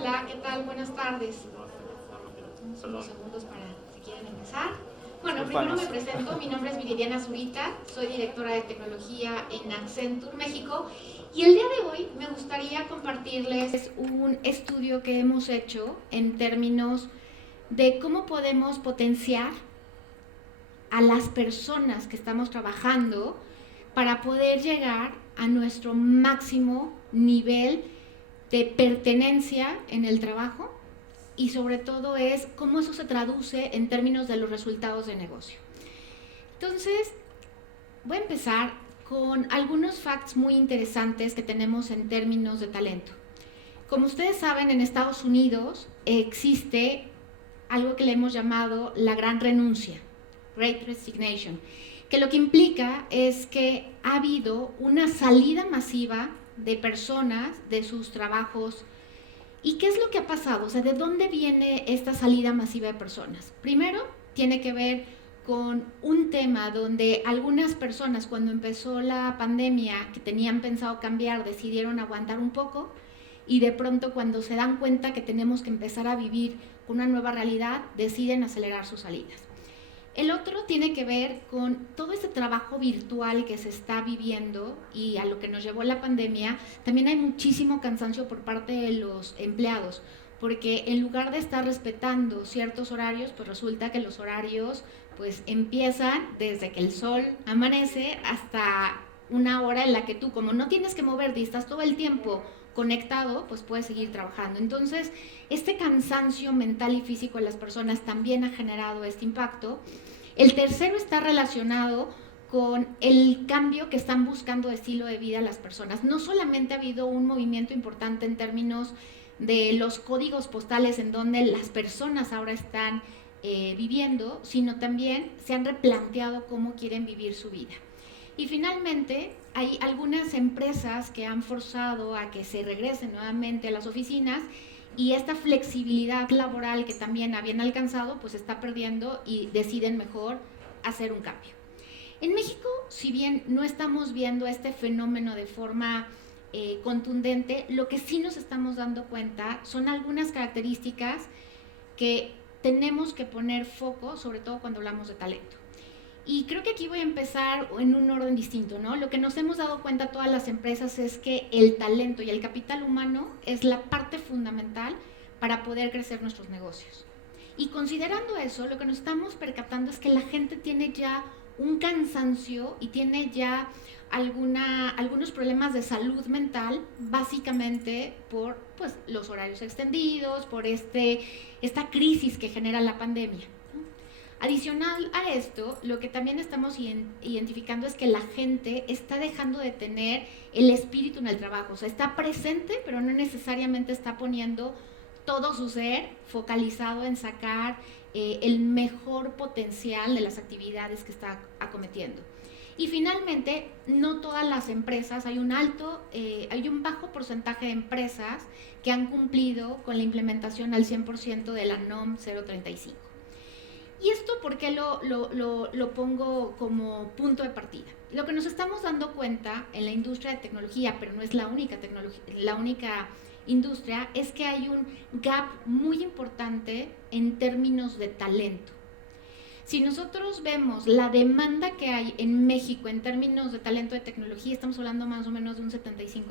Hola, ¿qué tal? Buenas tardes. Unos segundos para si quieren empezar. Bueno, primero me presento, mi nombre es Viridiana Zurita, soy directora de tecnología en Accenture México y el día de hoy me gustaría compartirles un estudio que hemos hecho en términos de cómo podemos potenciar a las personas que estamos trabajando para poder llegar a nuestro máximo nivel de pertenencia en el trabajo y sobre todo es cómo eso se traduce en términos de los resultados de negocio. Entonces, voy a empezar con algunos facts muy interesantes que tenemos en términos de talento. Como ustedes saben, en Estados Unidos existe algo que le hemos llamado la gran renuncia, Great Resignation, que lo que implica es que ha habido una salida masiva de personas de sus trabajos. ¿Y qué es lo que ha pasado? O sea, ¿de dónde viene esta salida masiva de personas? Primero, tiene que ver con un tema donde algunas personas cuando empezó la pandemia que tenían pensado cambiar decidieron aguantar un poco y de pronto cuando se dan cuenta que tenemos que empezar a vivir con una nueva realidad deciden acelerar sus salidas. El otro tiene que ver con todo ese trabajo virtual que se está viviendo y a lo que nos llevó la pandemia. También hay muchísimo cansancio por parte de los empleados, porque en lugar de estar respetando ciertos horarios, pues resulta que los horarios pues empiezan desde que el sol amanece hasta una hora en la que tú, como no tienes que moverte y estás todo el tiempo conectado, pues puedes seguir trabajando. Entonces, este cansancio mental y físico de las personas también ha generado este impacto. El tercero está relacionado con el cambio que están buscando de estilo de vida las personas. No solamente ha habido un movimiento importante en términos de los códigos postales en donde las personas ahora están viviendo, sino también se han replanteado cómo quieren vivir su vida. Y finalmente, hay algunas empresas que han forzado a que se regresen nuevamente a las oficinas y esta flexibilidad laboral que también habían alcanzado, pues está perdiendo y deciden mejor hacer un cambio. En México, si bien no estamos viendo este fenómeno de forma contundente, lo que sí nos estamos dando cuenta son algunas características que tenemos que poner foco, sobre todo cuando hablamos de talento. Y creo que aquí voy a empezar en un orden distinto, ¿no? Lo que nos hemos dado cuenta todas las empresas es que el talento y el capital humano es la parte fundamental para poder crecer nuestros negocios. Y considerando eso, lo que nos estamos percatando es que la gente tiene ya un cansancio y tiene ya algunos problemas de salud mental, básicamente por pues, los horarios extendidos, por esta crisis que genera la pandemia. Adicional a esto, lo que también estamos identificando es que la gente está dejando de tener el espíritu en el trabajo, o sea, está presente, pero no necesariamente está poniendo todo su ser focalizado en sacar el mejor potencial de las actividades que está acometiendo. Y finalmente, no todas las empresas, hay un bajo porcentaje de empresas que han cumplido con la implementación al 100% de la NOM 035. ¿Y esto por qué lo pongo como punto de partida? Lo que nos estamos dando cuenta en la industria de tecnología, pero no es la única industria, es que hay un gap muy importante en términos de talento. Si nosotros vemos la demanda que hay en México en términos de talento de tecnología, estamos hablando más o menos de un 75%.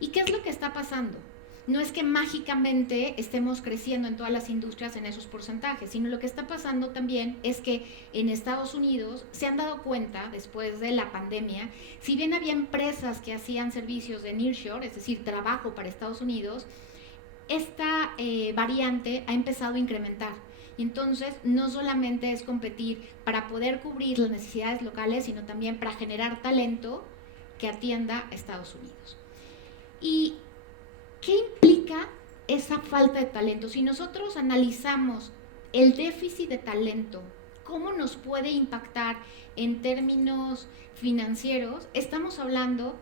¿Y qué es lo que está pasando? No es que mágicamente estemos creciendo en todas las industrias en esos porcentajes, sino lo que está pasando también es que en Estados Unidos se han dado cuenta, después de la pandemia, si bien había empresas que hacían servicios de nearshore, es decir, trabajo para Estados Unidos, esta variante ha empezado a incrementar. Y entonces no solamente es competir para poder cubrir las necesidades locales, sino también para generar talento que atienda a Estados Unidos. Y ¿qué implica esa falta de talento? Si nosotros analizamos el déficit de talento, cómo nos puede impactar en términos financieros, estamos hablando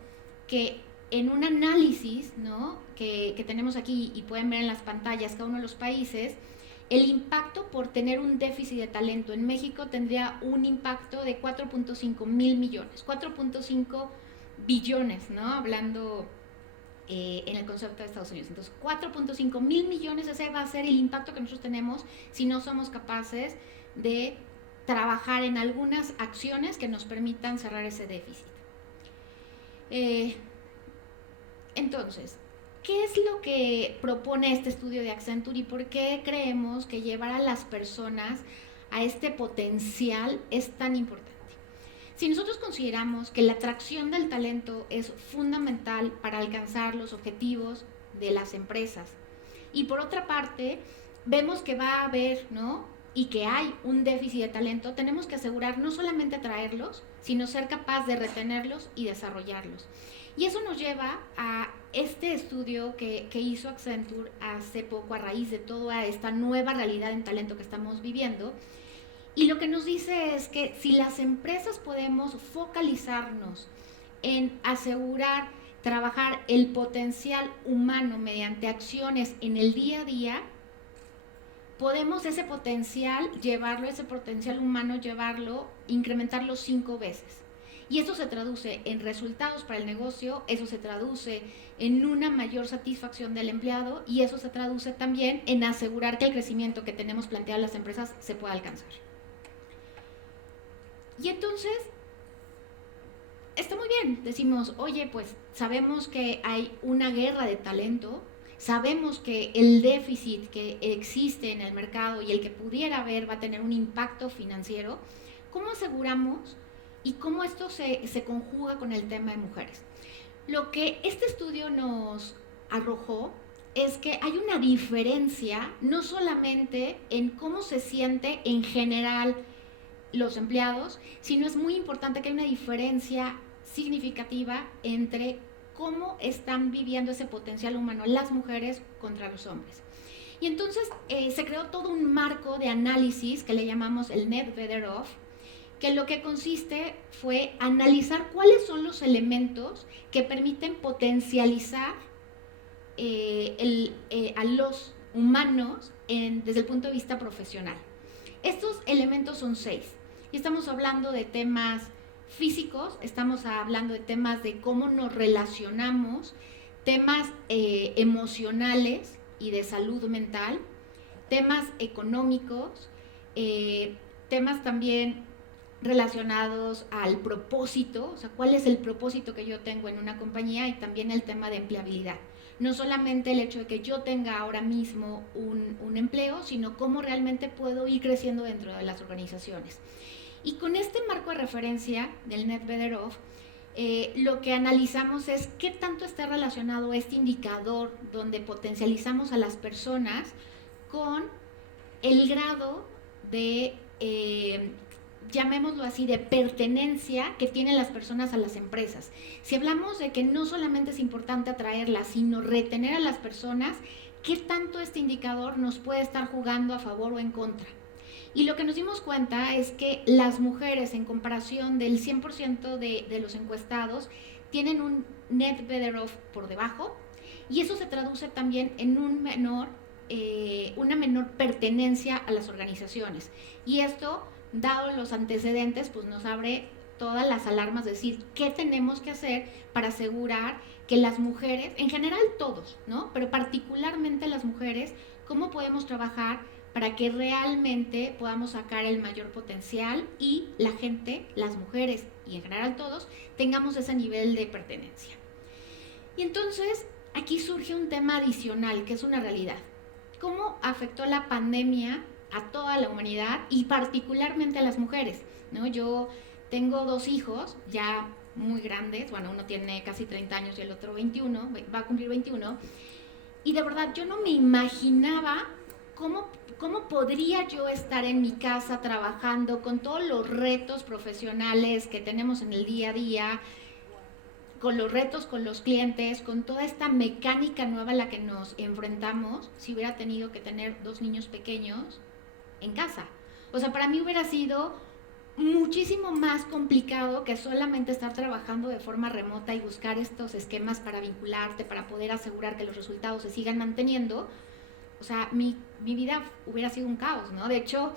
que en un análisis, ¿no?, que tenemos aquí y pueden ver en las pantallas cada uno de los países, el impacto por tener un déficit de talento en México tendría un impacto de 4.5 mil millones, 4.5 billones, ¿no?, hablando en el concepto de Estados Unidos. Entonces, 4.5 mil millones, ese va a ser el impacto que nosotros tenemos si no somos capaces de trabajar en algunas acciones que nos permitan cerrar ese déficit. Entonces, ¿qué es lo que propone este estudio de Accenture y por qué creemos que llevar a las personas a este potencial es tan importante? Si nosotros consideramos que la atracción del talento es fundamental para alcanzar los objetivos de las empresas y por otra parte vemos que va a haber, ¿no?, y que hay un déficit de talento, tenemos que asegurar no solamente atraerlos, sino ser capaz de retenerlos y desarrollarlos. Y eso nos lleva a este estudio que hizo Accenture hace poco a raíz de toda esta nueva realidad en talento que estamos viviendo. Y lo que nos dice es que si las empresas podemos focalizarnos en asegurar, trabajar el potencial humano mediante acciones en el día a día, podemos ese potencial humano, incrementarlo 5 veces. Y eso se traduce en resultados para el negocio, eso se traduce en una mayor satisfacción del empleado y eso se traduce también en asegurar que el crecimiento que tenemos planteado en las empresas se pueda alcanzar. Y entonces, está muy bien, decimos, oye, pues sabemos que hay una guerra de talento, sabemos que el déficit que existe en el mercado y el que pudiera haber va a tener un impacto financiero. ¿Cómo aseguramos y cómo esto se conjuga con el tema de mujeres? Lo que este estudio nos arrojó es que hay una diferencia no solamente en cómo se siente en general los empleados, sino es muy importante que hay una diferencia significativa entre cómo están viviendo ese potencial humano las mujeres contra los hombres. Y entonces se creó todo un marco de análisis que le llamamos el Net Better Off, que lo que consiste fue analizar cuáles son los elementos que permiten potencializar a los humanos desde el punto de vista profesional. Estos elementos son 6 y estamos hablando de temas físicos, estamos hablando de temas de cómo nos relacionamos, temas emocionales y de salud mental, temas económicos, temas también relacionados al propósito, o sea, cuál es el propósito que yo tengo en una compañía y también el tema de empleabilidad. No solamente el hecho de que yo tenga ahora mismo un empleo, sino cómo realmente puedo ir creciendo dentro de las organizaciones. Y con este marco de referencia del Net Better Off, lo que analizamos es qué tanto está relacionado este indicador donde potencializamos a las personas con el grado de, llamémoslo así, de pertenencia que tienen las personas a las empresas. Si hablamos de que no solamente es importante atraerlas, sino retener a las personas, ¿qué tanto este indicador nos puede estar jugando a favor o en contra? Y lo que nos dimos cuenta es que las mujeres, en comparación del 100% de los encuestados, tienen un Net Better Off por debajo, y eso se traduce también en una menor pertenencia a las organizaciones. Y esto, dado los antecedentes, pues nos abre todas las alarmas, de decir, ¿qué tenemos que hacer para asegurar que las mujeres, en general todos, ¿no?, pero particularmente las mujeres, cómo podemos trabajar para que realmente podamos sacar el mayor potencial y la gente, las mujeres y en general todos, tengamos ese nivel de pertenencia? Y entonces aquí surge un tema adicional que es una realidad. ¿Cómo afectó la pandemia a toda la humanidad y particularmente a las mujeres? ¿No? Yo tengo 2 hijos ya muy grandes, bueno, uno tiene casi 30 años y el otro 21, va a cumplir 21, y de verdad yo no me imaginaba ¿Cómo podría yo estar en mi casa trabajando con todos los retos profesionales que tenemos en el día a día, con los retos con los clientes, con toda esta mecánica nueva a la que nos enfrentamos, si hubiera tenido que tener 2 niños pequeños en casa? O sea, para mí hubiera sido muchísimo más complicado que solamente estar trabajando de forma remota y buscar estos esquemas para vincularte, para poder asegurar que los resultados se sigan manteniendo. O sea, mi vida hubiera sido un caos, ¿no? De hecho,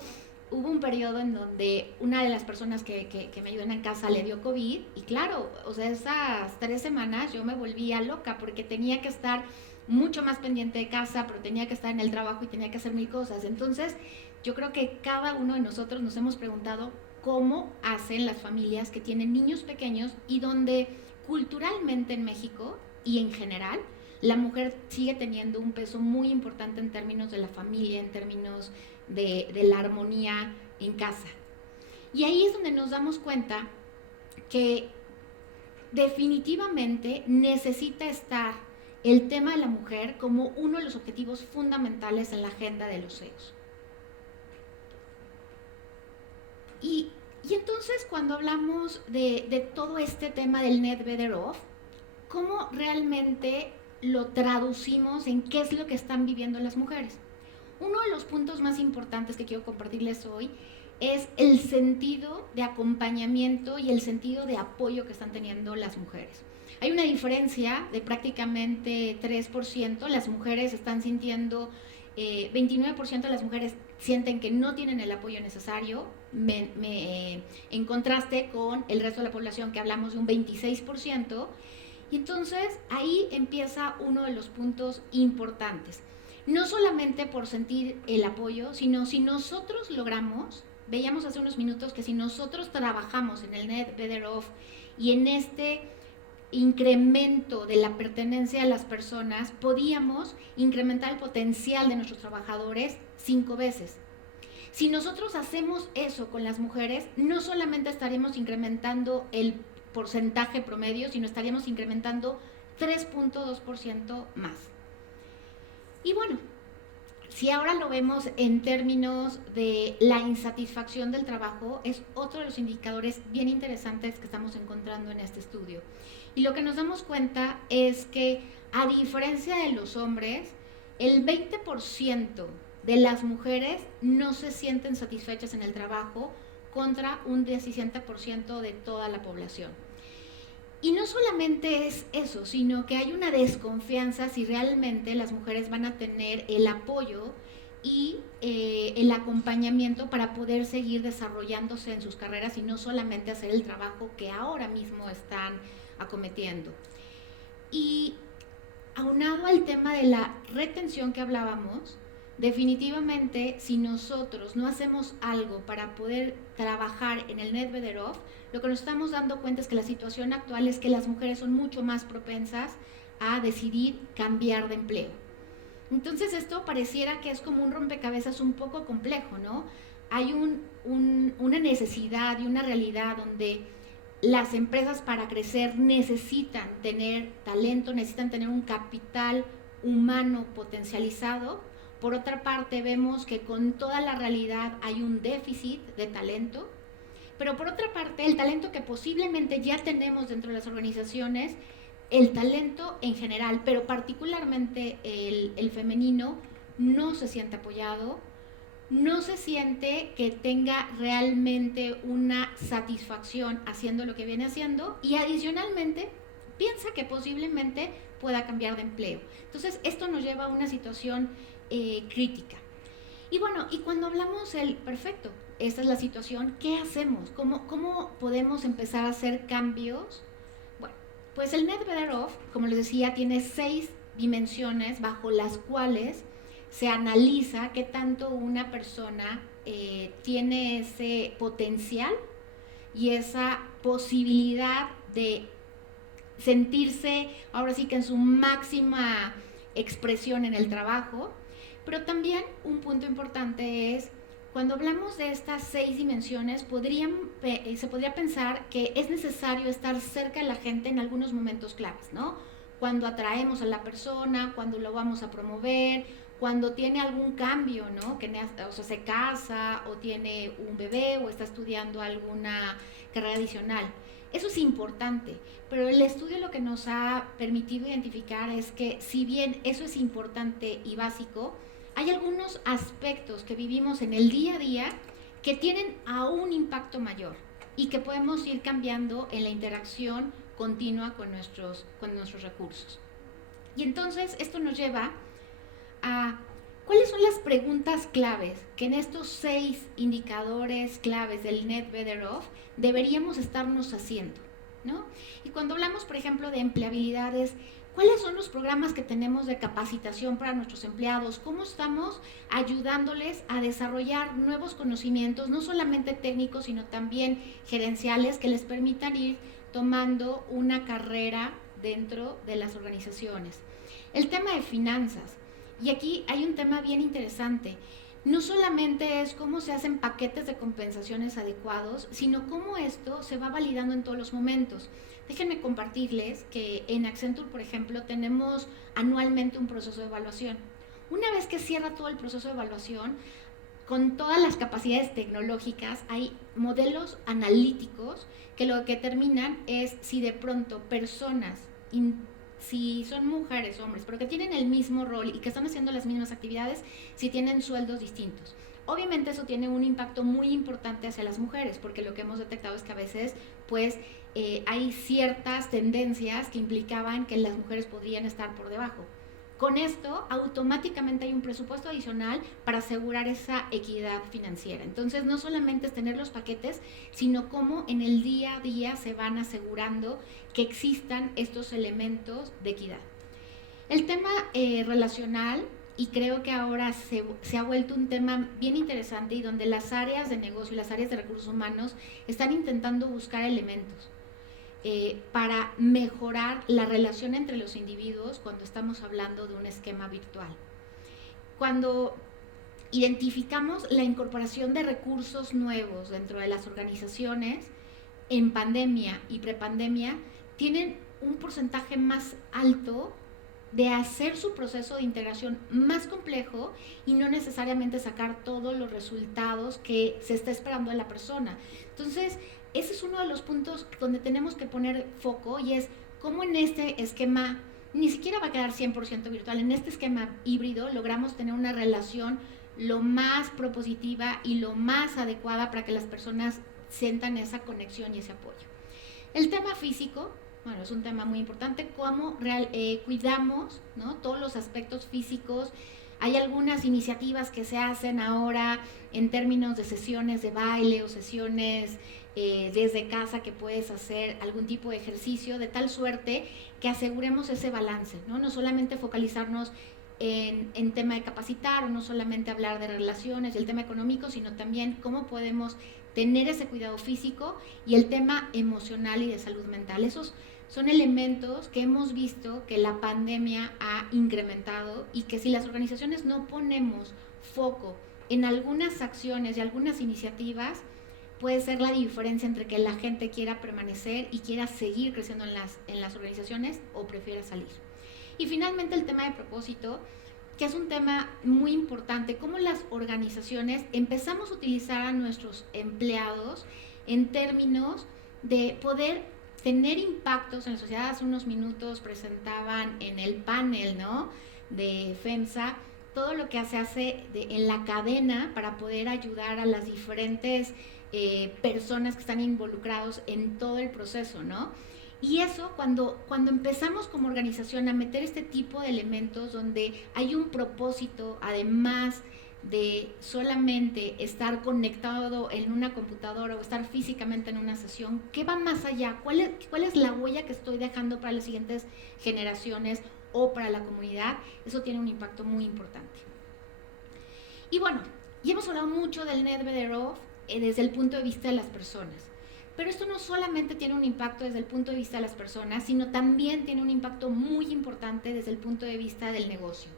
hubo un periodo en donde una de las personas que me ayudan en casa le dio COVID y claro, o sea, esas 3 semanas yo me volvía loca porque tenía que estar mucho más pendiente de casa, pero tenía que estar en el trabajo y tenía que hacer mil cosas. Entonces, yo creo que cada uno de nosotros nos hemos preguntado cómo hacen las familias que tienen niños pequeños y donde culturalmente en México y en general la mujer sigue teniendo un peso muy importante en términos de la familia, en términos de la armonía en casa. Y ahí es donde nos damos cuenta que definitivamente necesita estar el tema de la mujer como uno de los objetivos fundamentales en la agenda de los CEOs. Y entonces cuando hablamos de todo este tema del net better off, ¿cómo realmente lo traducimos en qué es lo que están viviendo las mujeres? Uno de los puntos más importantes que quiero compartirles hoy es el sentido de acompañamiento y el sentido de apoyo que están teniendo las mujeres. Hay una diferencia de prácticamente 3%, las mujeres están sintiendo, 29% de las mujeres sienten que no tienen el apoyo necesario, en contraste con el resto de la población que hablamos de un 26%, y entonces ahí empieza uno de los puntos importantes. No solamente por sentir el apoyo, sino si nosotros logramos, veíamos hace unos minutos que si nosotros trabajamos en el net better off y en este incremento de la pertenencia a las personas, podíamos incrementar el potencial de nuestros trabajadores 5 veces. Si nosotros hacemos eso con las mujeres, no solamente estaremos incrementando el porcentaje promedio, sino estaríamos incrementando 3.2% más. Y bueno, si ahora lo vemos en términos de la insatisfacción del trabajo, es otro de los indicadores bien interesantes que estamos encontrando en este estudio. Y lo que nos damos cuenta es que, a diferencia de los hombres, el 20% de las mujeres no se sienten satisfechas en el trabajo contra un 17% de toda la población. Y no solamente es eso, sino que hay una desconfianza si realmente las mujeres van a tener el apoyo y el acompañamiento para poder seguir desarrollándose en sus carreras y no solamente hacer el trabajo que ahora mismo están acometiendo. Y aunado al tema de la retención que hablábamos, definitivamente si nosotros no hacemos algo para poder trabajar en el net better off, lo que nos estamos dando cuenta es que la situación actual es que las mujeres son mucho más propensas a decidir cambiar de empleo. Entonces esto pareciera que es como un rompecabezas un poco complejo, ¿no? Hay una necesidad y una realidad donde las empresas para crecer necesitan tener talento, necesitan tener un capital humano potencializado. Por otra parte, vemos que con toda la realidad hay un déficit de talento, pero por otra parte, el talento que posiblemente ya tenemos dentro de las organizaciones, el talento en general, pero particularmente el femenino, no se siente apoyado, no se siente que tenga realmente una satisfacción haciendo lo que viene haciendo y adicionalmente piensa que posiblemente pueda cambiar de empleo. Entonces, esto nos lleva a una situación crítica. Y bueno, y cuando hablamos perfecto, esta es la situación, ¿qué hacemos? ¿Cómo podemos empezar a hacer cambios? Bueno, pues el Net Better Off, como les decía, tiene 6 dimensiones bajo las cuales se analiza qué tanto una persona tiene ese potencial y esa posibilidad de sentirse ahora sí que en su máxima expresión en el trabajo. Pero también un punto importante es, cuando hablamos de estas 6 dimensiones, se podría pensar que es necesario estar cerca de la gente en algunos momentos claves, ¿no? Cuando atraemos a la persona, cuando lo vamos a promover, cuando tiene algún cambio, ¿no? O sea, se casa o tiene un bebé o está estudiando alguna carrera adicional. Eso es importante, pero el estudio lo que nos ha permitido identificar es que si bien eso es importante y básico, hay algunos aspectos que vivimos en el día a día que tienen aún un impacto mayor y que podemos ir cambiando en la interacción continua con nuestros recursos. Y entonces esto nos lleva a cuáles son las preguntas claves que en estos 6 indicadores claves del Net Better Off deberíamos estarnos haciendo, ¿no? Y cuando hablamos, por ejemplo, de empleabilidades, ¿cuáles son los programas que tenemos de capacitación para nuestros empleados? ¿Cómo estamos ayudándoles a desarrollar nuevos conocimientos, no solamente técnicos, sino también gerenciales, que les permitan ir tomando una carrera dentro de las organizaciones? El tema de finanzas. Y aquí hay un tema bien interesante. No solamente es cómo se hacen paquetes de compensaciones adecuados, sino cómo esto se va validando en todos los momentos. Déjenme compartirles que en Accenture, por ejemplo, tenemos anualmente un proceso de evaluación. Una vez que cierra todo el proceso de evaluación, con todas las capacidades tecnológicas, hay modelos analíticos que lo que determinan es si de pronto personas, si son mujeres o hombres, pero que tienen el mismo rol y que están haciendo las mismas actividades, si tienen sueldos distintos. Obviamente eso tiene un impacto muy importante hacia las mujeres, porque lo que hemos detectado es que a veces pues hay ciertas tendencias que implicaban que las mujeres podrían estar por debajo. Con esto, automáticamente hay un presupuesto adicional para asegurar esa equidad financiera. Entonces, no solamente es tener los paquetes, sino cómo en el día a día se van asegurando que existan estos elementos de equidad. El tema relacional, y creo que ahora se ha vuelto un tema bien interesante y donde las áreas de negocio y las áreas de recursos humanos están intentando buscar elementos para mejorar la relación entre los individuos cuando estamos hablando de un esquema virtual. Cuando identificamos la incorporación de recursos nuevos dentro de las organizaciones, en pandemia y prepandemia, tienen un porcentaje más alto de hacer su proceso de integración más complejo y no necesariamente sacar todos los resultados que se está esperando de la persona. Entonces, ese es uno de los puntos donde tenemos que poner foco, y es cómo en este esquema, ni siquiera va a quedar 100% virtual, en este esquema híbrido logramos tener una relación lo más propositiva y lo más adecuada para que las personas sientan esa conexión y ese apoyo. El tema físico, bueno, es un tema muy importante, cómo cuidamos, ¿no?, todos los aspectos físicos. Hay algunas iniciativas que se hacen ahora en términos de sesiones de baile o sesiones desde casa, que puedes hacer algún tipo de ejercicio de tal suerte que aseguremos ese balance, ¿no? No solamente focalizarnos en tema de capacitar, o no solamente hablar de relaciones y el tema económico, sino también cómo podemos tener ese cuidado físico y el tema emocional y de salud mental. Esos son elementos que hemos visto que la pandemia ha incrementado, y que si las organizaciones no ponemos foco en algunas acciones y algunas iniciativas, puede ser la diferencia entre que la gente quiera permanecer y quiera seguir creciendo en las organizaciones o prefiera salir. Y finalmente el tema de propósito, que es un tema muy importante, cómo las organizaciones empezamos a utilizar a nuestros empleados en términos de poder tener impactos en la sociedad. Hace unos minutos presentaban en el panel, ¿no?, de FEMSA, todo lo que se hace en la cadena para poder ayudar a las diferentes personas que están involucrados en todo el proceso, ¿no? Y eso, cuando empezamos como organización a meter este tipo de elementos donde hay un propósito, además de solamente estar conectado en una computadora o estar físicamente en una sesión, ¿qué va más allá? ¿Cuál es la huella que estoy dejando para las siguientes generaciones o para la comunidad? Eso tiene un impacto muy importante. Y bueno, ya hemos hablado mucho del Net Better Off desde el punto de vista de las personas. Pero esto no solamente tiene un impacto desde el punto de vista de las personas, sino también tiene un impacto muy importante desde el punto de vista del negocio.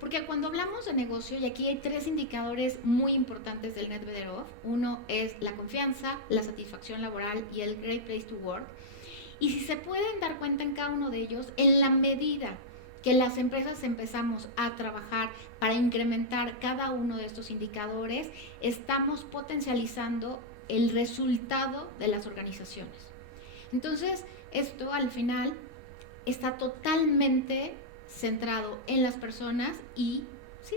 Porque cuando hablamos de negocio, y aquí hay 3 indicadores muy importantes del Net Better Off, uno es la confianza, la satisfacción laboral y el Great Place to Work. Y si se pueden dar cuenta en cada uno de ellos, en la medida que las empresas empezamos a trabajar para incrementar cada uno de estos indicadores, estamos potencializando el resultado de las organizaciones. Entonces, esto al final está totalmente centrado en las personas, y sí,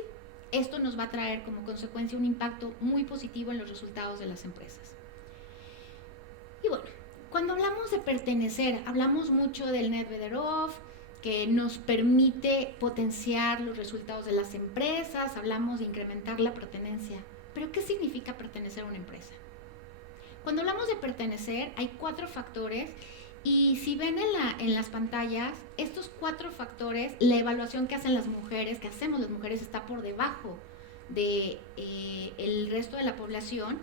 esto nos va a traer como consecuencia un impacto muy positivo en los resultados de las empresas. Y bueno, cuando hablamos de pertenecer, hablamos mucho del Net Better Off, que nos permite potenciar los resultados de las empresas, hablamos de incrementar la pertenencia. Pero ¿qué significa pertenecer a una empresa? Cuando hablamos de pertenecer, hay 4 factores y si ven en las pantallas, estos 4 factores, la evaluación que hacen las mujeres, que hacemos las mujeres, está por debajo de el resto de la población.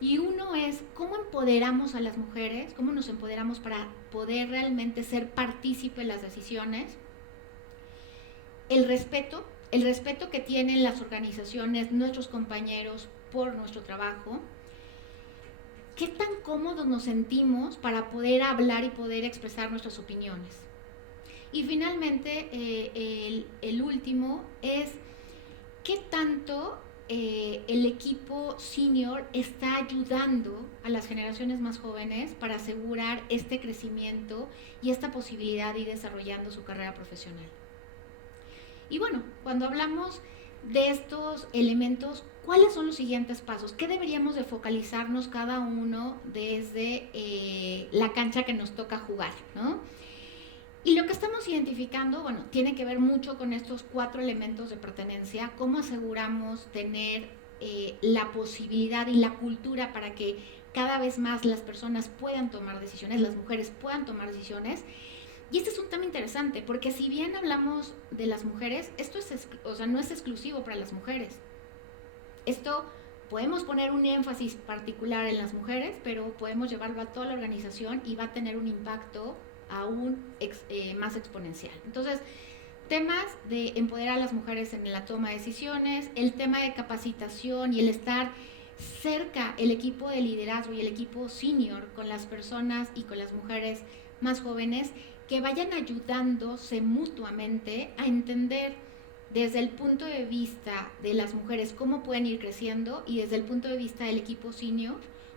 Y uno es cómo empoderamos a las mujeres, cómo nos empoderamos para poder realmente ser partícipe en las decisiones. El respeto que tienen las organizaciones, nuestros compañeros por nuestro trabajo. ¿Qué tan cómodos nos sentimos para poder hablar y poder expresar nuestras opiniones? Y finalmente, el último es qué tanto el equipo senior está ayudando a las generaciones más jóvenes para asegurar este crecimiento y esta posibilidad de ir desarrollando su carrera profesional. Y bueno, cuando hablamos de estos elementos, ¿cuáles son los siguientes pasos? ¿Qué deberíamos de focalizarnos cada uno desde la cancha que nos toca jugar, ¿no? Y lo que estamos identificando, bueno, tiene que ver mucho con estos 4 elementos de pertenencia, cómo aseguramos tener la posibilidad y la cultura para que cada vez más las personas puedan tomar decisiones, las mujeres puedan tomar decisiones. Y este es un tema interesante, porque si bien hablamos de las mujeres, esto no es exclusivo para las mujeres. Esto podemos poner un énfasis particular en las mujeres, pero podemos llevarlo a toda la organización y va a tener un impacto aún más exponencial. Entonces, temas de empoderar a las mujeres en la toma de decisiones, el tema de capacitación y el estar cerca, el equipo de liderazgo y el equipo senior con las personas y con las mujeres más jóvenes, que vayan ayudándose mutuamente a entender desde el punto de vista de las mujeres cómo pueden ir creciendo y desde el punto de vista del equipo senior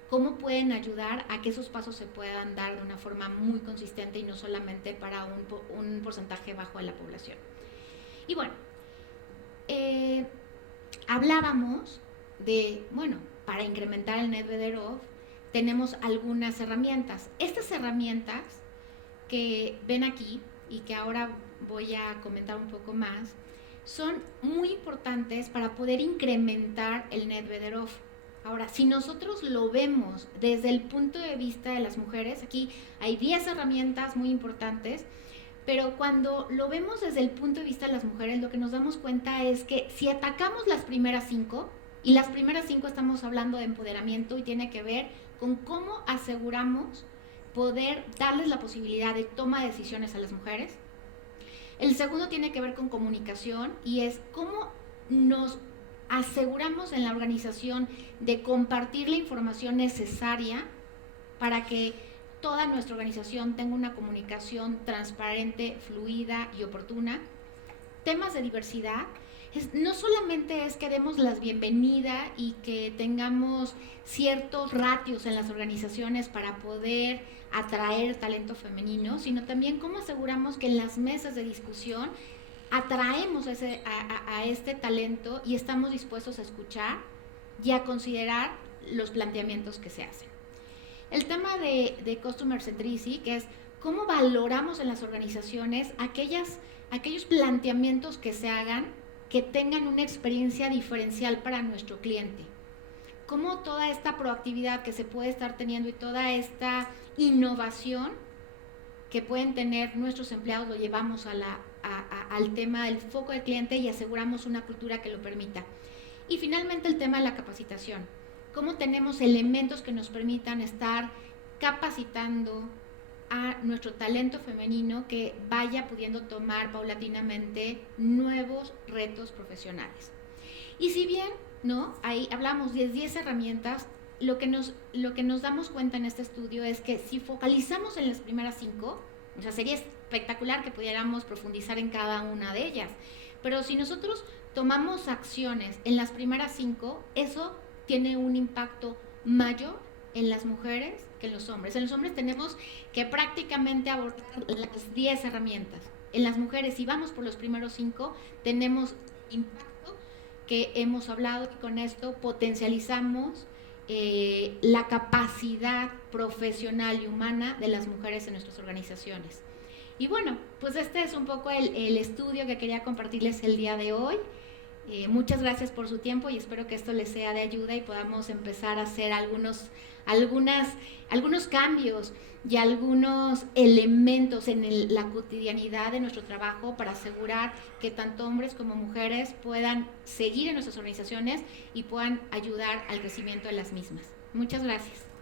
cómo pueden ayudar a que esos pasos se puedan dar de una forma muy consistente y no solamente para un porcentaje bajo de la población. Y bueno, hablábamos de, bueno, para incrementar el Net Better Off tenemos algunas herramientas. Estas herramientas que ven aquí y que ahora voy a comentar un poco más, son muy importantes para poder incrementar el Net Better Off. Ahora, si nosotros lo vemos desde el punto de vista de las mujeres, aquí hay 10 herramientas muy importantes, pero cuando lo vemos desde el punto de vista de las mujeres, lo que nos damos cuenta es que si atacamos las primeras 5, y las primeras 5 estamos hablando de empoderamiento y tiene que ver con cómo aseguramos poder darles la posibilidad de toma de decisiones a las mujeres. El segundo tiene que ver con comunicación y es cómo nos aseguramos en la organización de compartir la información necesaria para que toda nuestra organización tenga una comunicación transparente, fluida y oportuna. Temas de diversidad. No solamente es que demos la bienvenida y que tengamos ciertos ratios en las organizaciones para poder atraer talento femenino, sino también cómo aseguramos que en las mesas de discusión atraemos a este talento y estamos dispuestos a escuchar y a considerar los planteamientos que se hacen. El tema de Customer Centricity, que es cómo valoramos en las organizaciones aquellos planteamientos que se hagan que tengan una experiencia diferencial para nuestro cliente. Cómo toda esta proactividad que se puede estar teniendo y toda esta innovación que pueden tener nuestros empleados lo llevamos al tema del foco del cliente y aseguramos una cultura que lo permita. Y finalmente el tema de la capacitación. Cómo tenemos elementos que nos permitan estar capacitando a nuestro talento femenino que vaya pudiendo tomar paulatinamente nuevos retos profesionales. Y si bien, ¿no? Ahí hablamos de 10 herramientas, lo que nos damos cuenta en este estudio es que si focalizamos en las primeras 5, o sea, sería espectacular que pudiéramos profundizar en cada una de ellas, pero si nosotros tomamos acciones en las primeras 5, eso tiene un impacto mayor en las mujeres que en los hombres. En los hombres tenemos que prácticamente abordar las 10 herramientas. En las mujeres, si vamos por los primeros 5, tenemos impacto que hemos hablado y con esto potencializamos la capacidad profesional y humana de las mujeres en nuestras organizaciones. Y bueno, pues este es un poco el estudio que quería compartirles el día de hoy. Muchas gracias por su tiempo y espero que esto les sea de ayuda y podamos empezar a hacer algunos cambios y algunos elementos en la cotidianidad de nuestro trabajo para asegurar que tanto hombres como mujeres puedan seguir en nuestras organizaciones y puedan ayudar al crecimiento de las mismas. Muchas gracias.